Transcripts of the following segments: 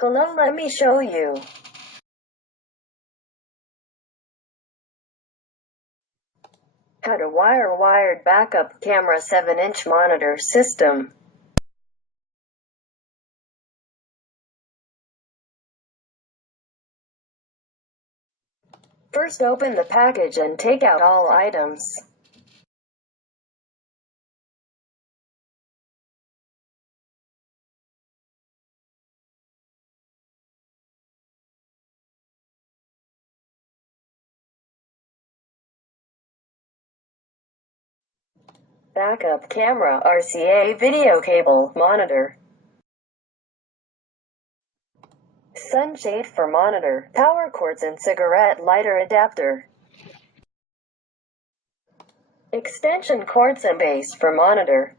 Hello, let me show you how to wire wired backup camera 7-inch monitor system. First, open the package and take out all items. Backup camera RCA video cable monitor. Sunshade for monitor, power cords and cigarette lighter adapter. Extension cords and base for monitor.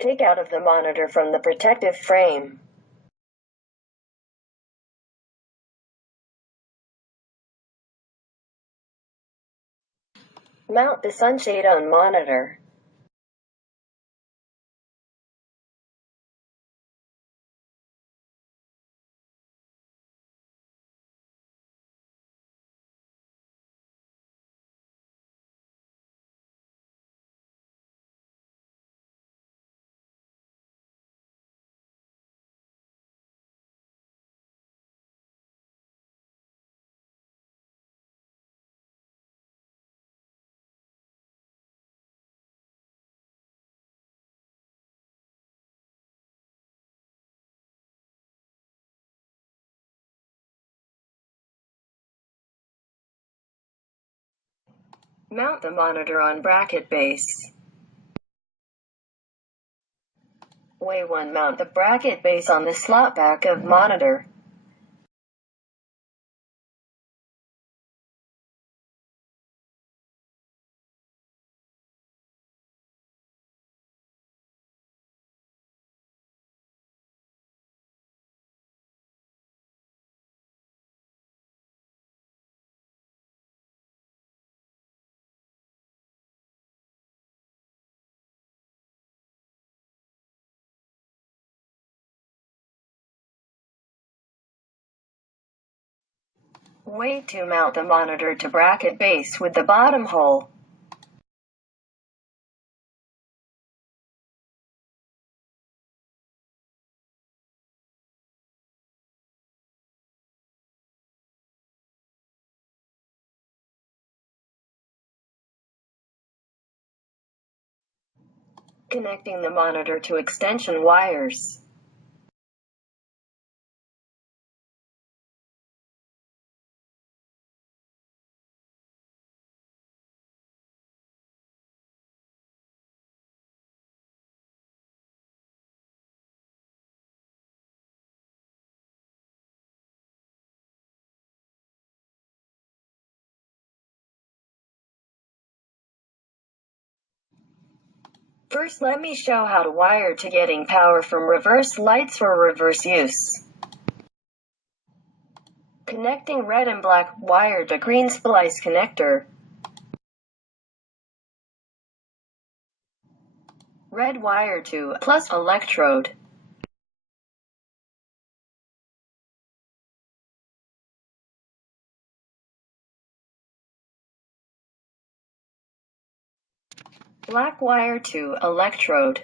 Take out of the monitor from the protective frame. Mount the sunshade on monitor. Mount the monitor on bracket base. Way 1. Mount the bracket base on the slot back of monitor. Way 2. Mount the monitor to bracket base with the bottom hole. Connecting the monitor to extension wires. First, let me show how to wire to getting power from reverse lights for reverse use. Connecting red and black wire to green splice connector. Red wire to plus electrode. Black wire to electrode.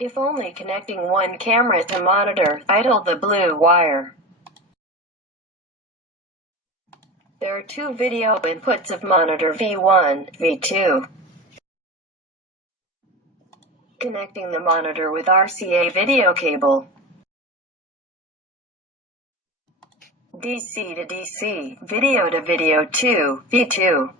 If only connecting one camera to monitor, idle the blue wire. There are two video inputs of monitor V1, V2. Connecting the monitor with RCA video cable. DC to DC, video to video 2, V2.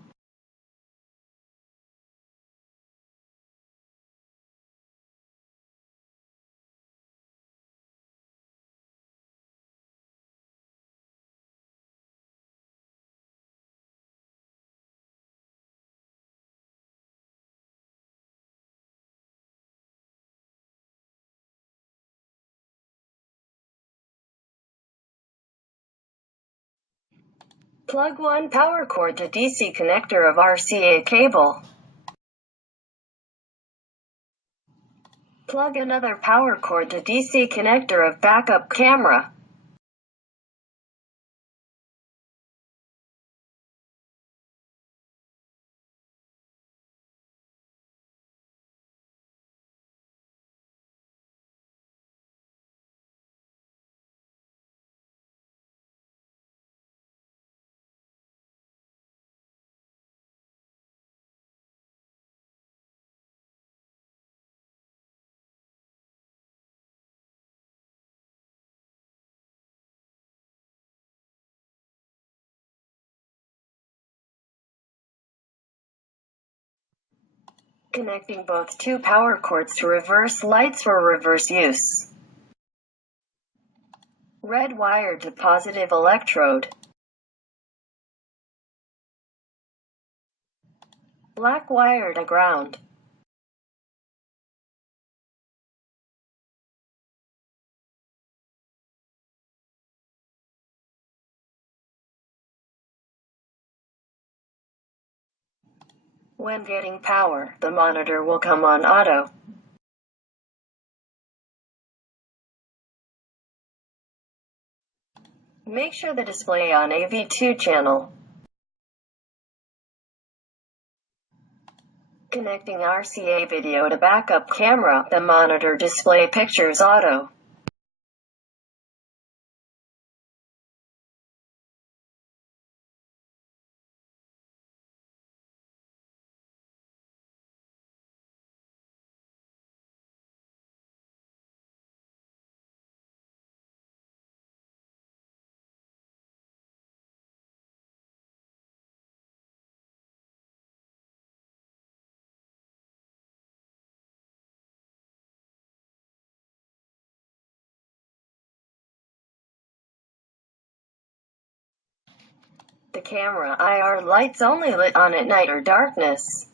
Plug one power cord to DC connector of RCA cable. Plug another power cord to DC connector of backup camera. Connecting both two power cords to reverse lights for reverse use. Red wire to positive electrode. Black wire to ground. When getting power, the monitor will come on auto. Make sure the display on AV2 channel. Connecting RCA video to backup camera, the monitor display pictures auto. The camera IR lights only lit on at night or darkness.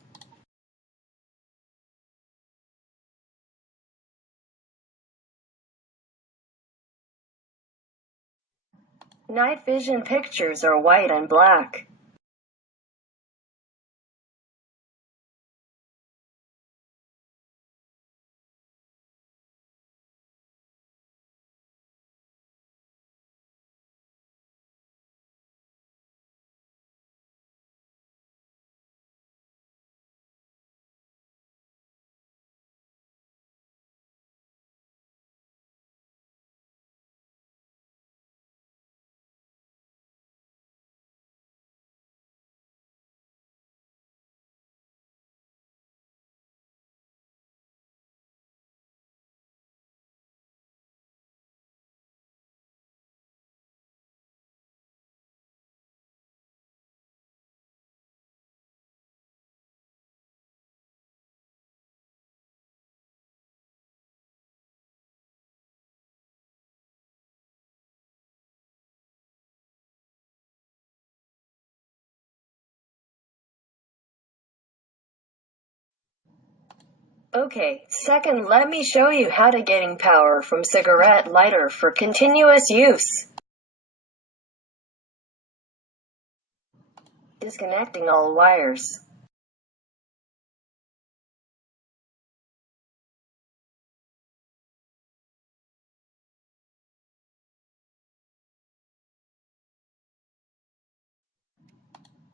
Night vision pictures are white and black. Okay, second let me show you how to getting power from cigarette lighter for continuous use. Disconnecting all wires.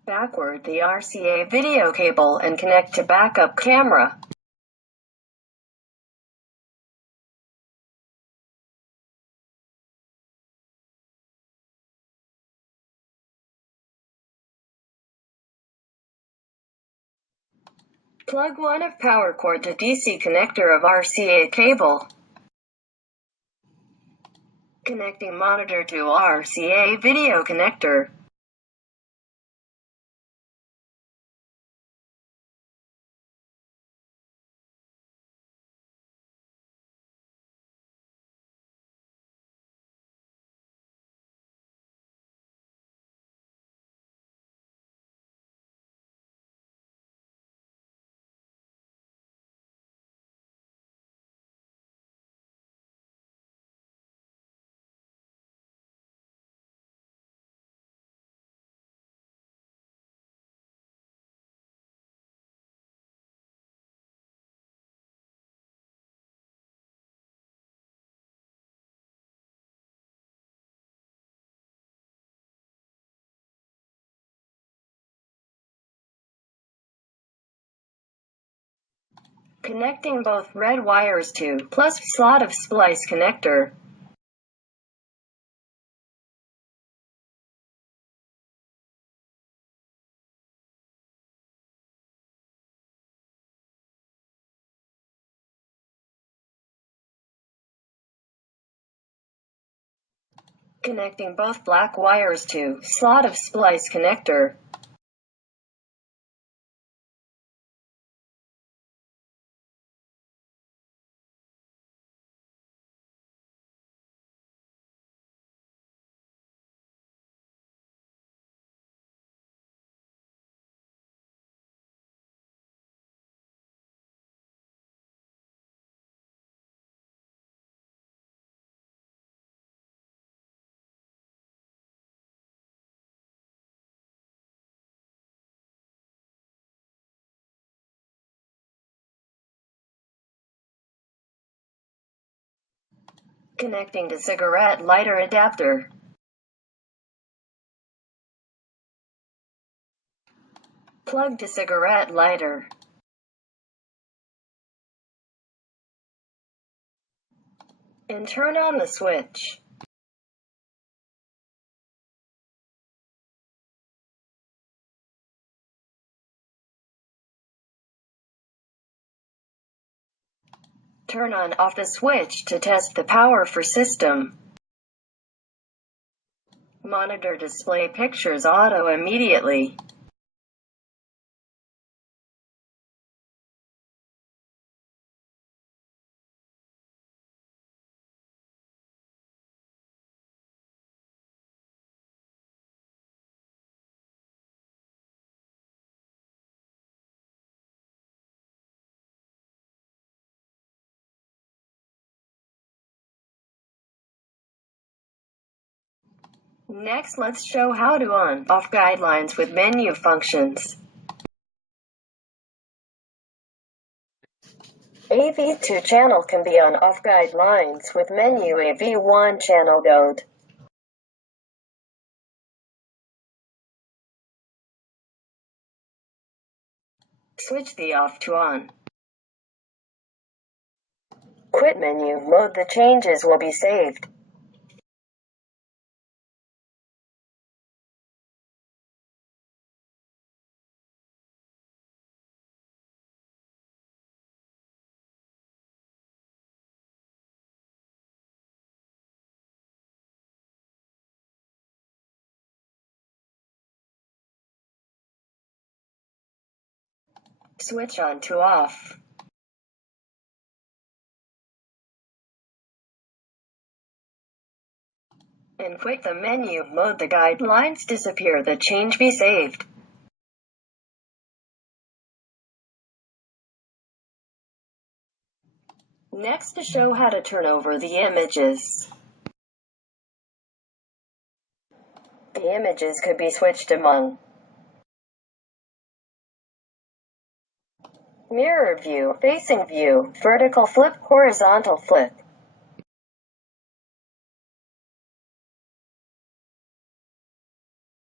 Backward the RCA video cable and connect to backup camera. Plug 1 of power cord to DC connector of RCA cable. Connecting monitor to RCA video connector. Connecting both red wires to plus slot of splice connector. Connecting both black wires to slot of splice connector. Connecting to cigarette lighter adapter. Plug to cigarette lighter. And turn on the switch. Turn on off the switch to test the power for system. Monitor display pictures auto immediately. Next, let's show how to on/off guidelines with menu functions. AV2 channel can be on off guidelines with menu AV1 channel code. Switch the off to on. Quit menu mode, the changes will be saved. Switch on to off. And quit the menu mode, the guidelines disappear, the change be saved. Next, to show how to turn over the images. The images could be switched among mirror view, facing view, vertical flip, horizontal flip.